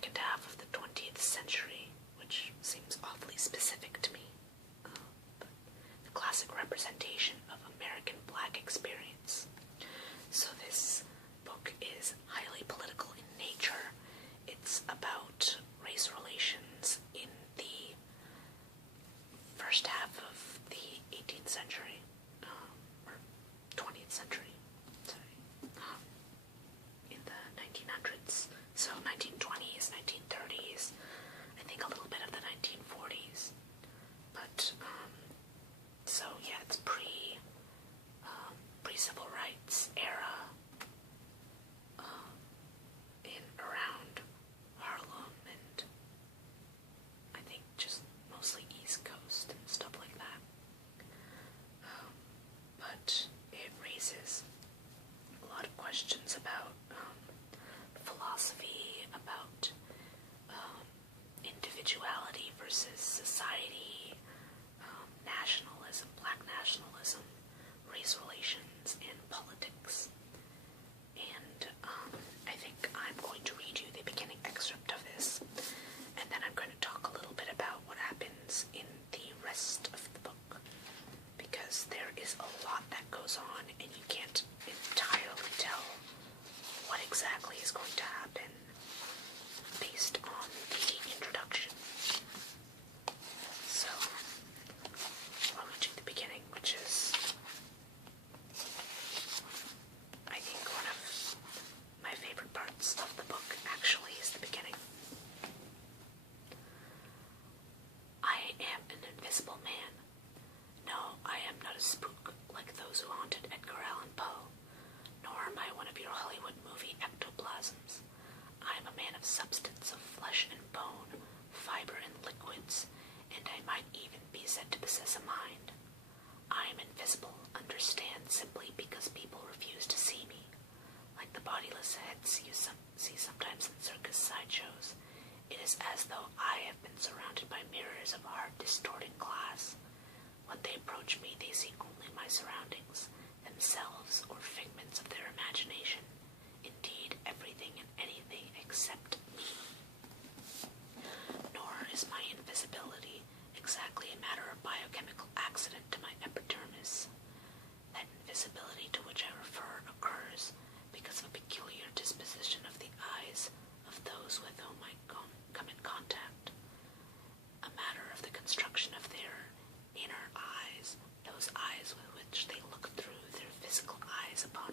second half of the 20th century, which seems awfully specific to me. The classic representation of American Black experience. So this book is highly political in nature. It's about race relations in the first half of the 18th century, or 20th century, in the 1900s. So 1920s, 1930s, I think a little bit of the 1940s. But, so yeah, it's pre-civil rights era, in around Harlem and I think just mostly East Coast and stuff like that. But it raises a lot of questions about philosophy, about individuality versus society, nationalism, black nationalism, race relations, and politics. And I think I'm going to read you the beginning excerpt of this, and then I'm going to talk a little bit about what happens in the rest of the book, because there is a lot that goes on, and you can't entirely tell what exactly is going to happen based on the introduction. So, I'll read you the beginning, which is, I think, one of my favorite parts of the book, actually, is the beginning. I am an invisible man. No, I am not a spook like those who haunted Edgar Allan Poe, nor am I one of your Hollywood movie ectoplasms. I am a man of substance, of flesh and bone, fiber and liquids, and I might even be said to possess a mind. I am invisible, understand, simply because people refuse to see me. Like the bodiless heads you see sometimes in circus sideshows, it is as though I have been surrounded by mirrors of hard, distorting glass. When they approach me, they see only my surroundings, themselves, or figments of their imagination. Indeed, everything and anything except me. Nor is my invisibility exactly a matter of biochemical accident to my epidermis. That invisibility to which I refer occurs because of a peculiar disposition of the eyes of those with whom I come in contact. A matter of the construction of their inner eyes, those eyes with which they look through their physical eyes upon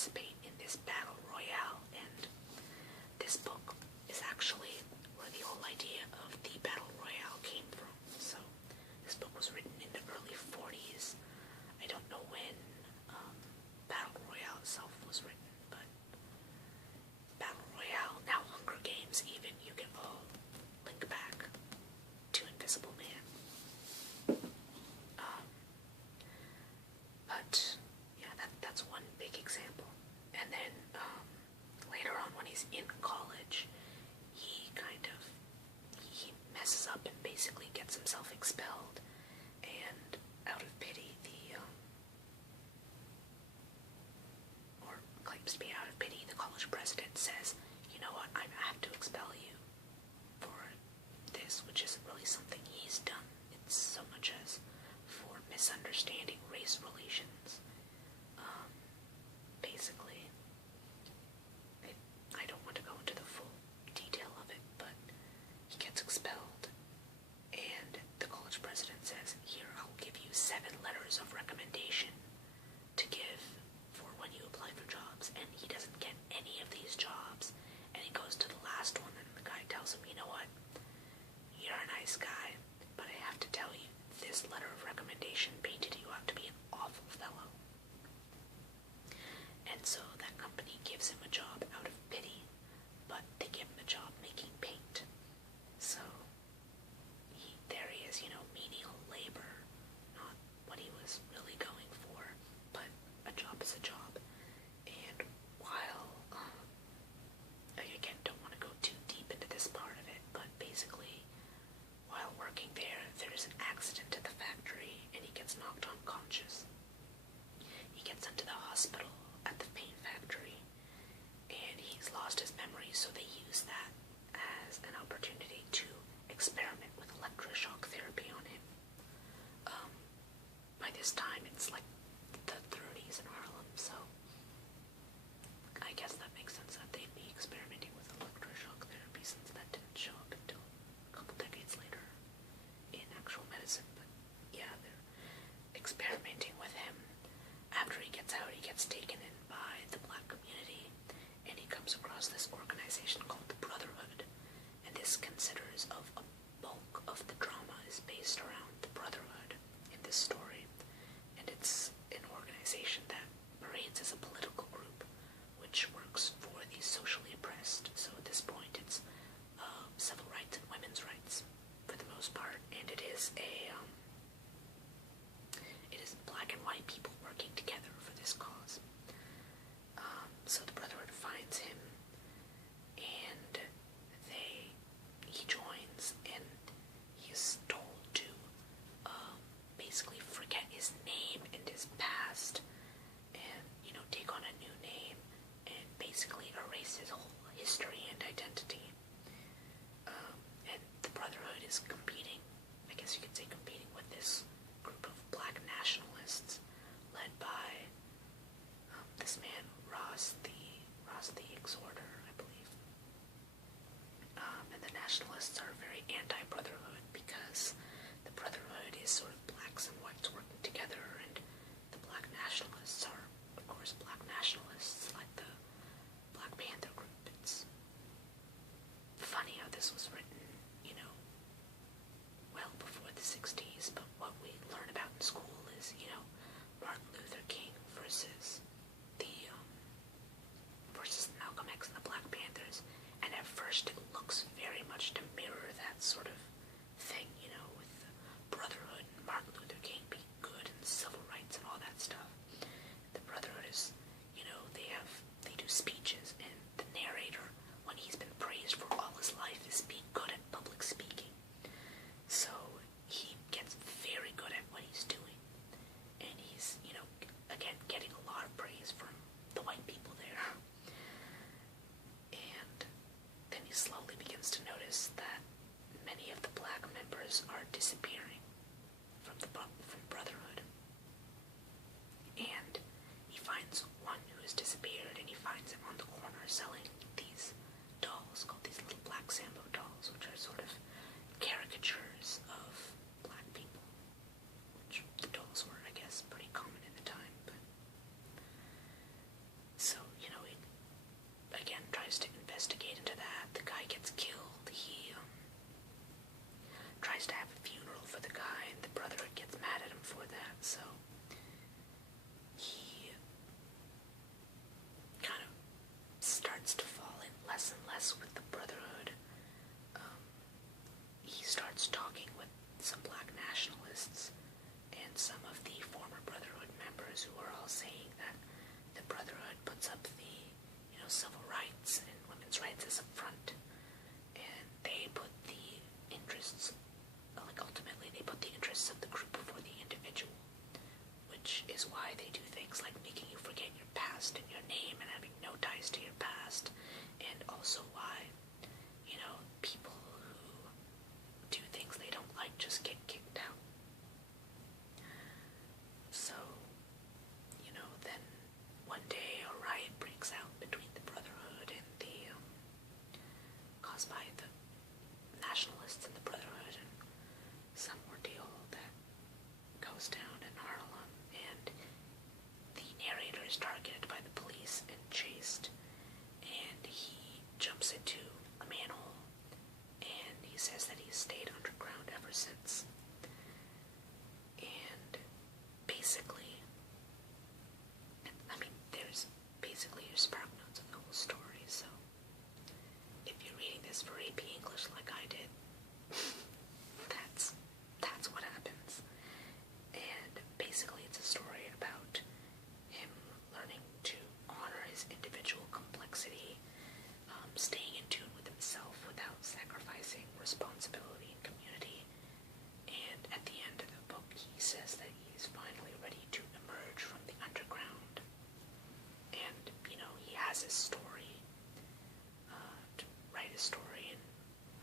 participate in this battle royale, and this book is actually where the whole idea of the battle royale came from. So this book was written in the early 40s. I don't know when battle royale itself was written, but battle royale, now Hunger Games even, you can all link back to Invisible Man. But yeah, that's one big example. And then later on, when he's in college, he messes up and basically gets himself expelled. And out of pity, or claims to be out of pity, the college president says, "You know what? I have to expel you for this," which isn't really something he's done. It's so much as for misunderstanding race relations. Basically, I don't want to go into the full detail of it, but he gets expelled, and the college president says, "Here, I'll give you 7 letters of recommendation to give for when you apply for jobs," and he doesn't get any of these jobs, and he goes to the last one, and the guy tells him, "You know what? You're a nice guy, but I have to tell you, this letter of recommendation painted you out to be an awful fellow." And so that company gives him a job out of pity, but they give him a job making paint. So there he is, menial labor, not what he was really going for, but a job is a job. And while, again, don't want to go too deep into this part of it, but basically, while working there, there's an accident at the factory, and he gets knocked unconscious. He gets into the hospital at the paint factory, and he's lost his memory, so they use that as an opportunity to experiment with electroshock therapy on him. By this time, it's like the 30s in Harlem, so I guess that makes sense that they'd be experimenting with electroshock therapy, since that didn't show up until a couple decades later in actual medicine. But yeah, they're experimenting with him. After he gets out, he gets taken in by the black community, and he comes across this organization called the Brotherhood, and this considers of a bulk of the drama is based around the Brotherhood in this story, and it's an organization that parades as a political group which works for the socially oppressed. So at this point, it's civil rights and women's rights for the most part, and it is black and white people working together for this cause. So the Brotherhood finds him, and he joins, and he's told to basically forget his name and his past, and take on a new name, and basically erase his whole history and identity. And the Brotherhood is competing, I guess you could say competing with this group of black nationalists led by this man Ross the Exhorter, I believe. And the nationalists are very anti-Brotherhood because the Brotherhood is sort of blacks and whites working together, and the black nationalists are, of course, black nationalists like the Black Panther group. It's funny how this was written, well before the 60s, but what we learn about in school is, Martin Luther King versus Malcolm X and the Black Panthers, and at first it looks very much to mirror that sort of thing, with the Brotherhood and Martin Luther King being good and civil rights and all that stuff. The Brotherhood is some black nationalists and some of the former Brotherhood members who are all saying that the Brotherhood puts up the, civil rights and women's rights as up front, and they put the interests, ultimately they put the interests of the group before the individual, which is why they do things like making you forget your past and your name and having no ties to your past, and also why, people who do things they don't like just get kicked out. So, then one day a riot breaks out between the Brotherhood and caused by the nationalists and the Brotherhood, and some ordeal that goes down in Harlem, and the narrator is targeted by the police and chased, and he jumps into a manhole, and he says that he's stayed underground ever since. And basically, there's spark notes of the whole story, so if you're reading this for AP English like I did, that's what happens. And basically it's a story about him learning to honor his individual complexity, staying in tune with himself without sacrificing responsibility and community. And at the end of the book, he says that he's finally ready to emerge from the underground. And, he has his story, to write his story and,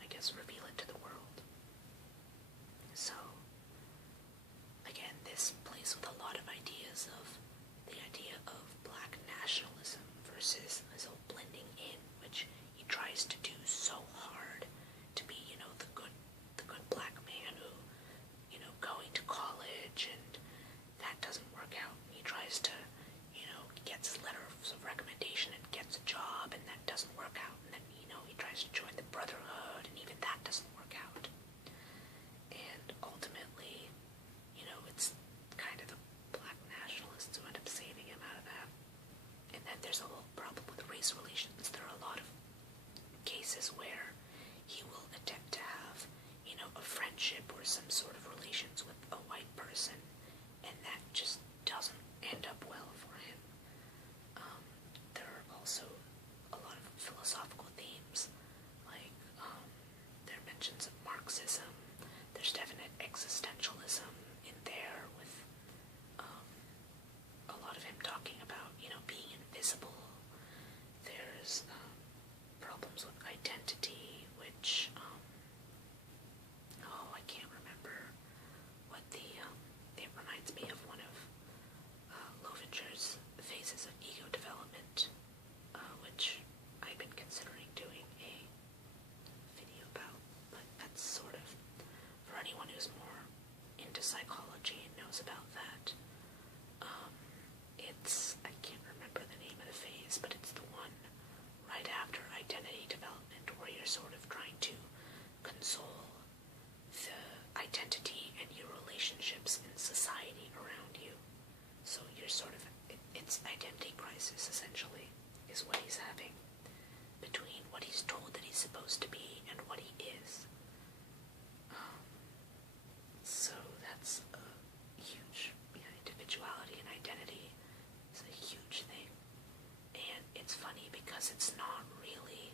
I guess, reveal it to the world. So, again, this plays with a lot of ideas of the idea of black nationalism versus his whole blending in, which he tries to do so hard to be, the good black man who, going to college, and that doesn't work out. He tries to, gets letters of recommendation and gets a job, and that doesn't work out. And then, he tries to join the Brotherhood, and even that doesn't work out. And ultimately, it's kind of the black nationalists who end up saving him out of that. And then there's a whole problem with race relations. There are a lot of cases where he will attempt to have, a friendship or some sort of relations with a white person, and that just doesn't end up well for him. There are also a lot of philosophical themes, like there are mentions of Marxism. There's definite existentialism in there, with a lot of him talking about, being invisible. There's problems with identity, which, I can't remember what it reminds me of one of Lovinger's phases of ego development, which I've been considering doing a video about, but that's sort of, for anyone who's more into psychology and knows about that, I can't remember the name of the phase, but it's the one right after identity development, where you're sort of trying to console the identity and your relationships in society around you. So you're sort of, it's identity crisis, essentially, is what he's having, between what he's told that he's supposed to be and what he is. So that's a huge, individuality and identity is a huge thing. And it's funny because it's not really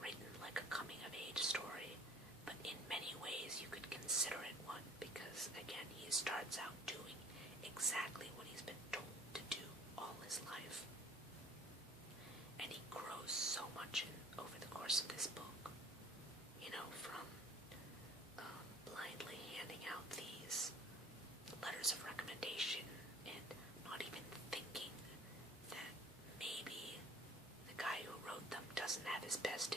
written like a coming-of-age story, but in many ways you could consider it one, because, again, he starts out doing exactly what he's been told to do all his life. And he grows so much over the course of this book, from blindly handing out these letters of recommendation and not even thinking that maybe the guy who wrote them doesn't have his best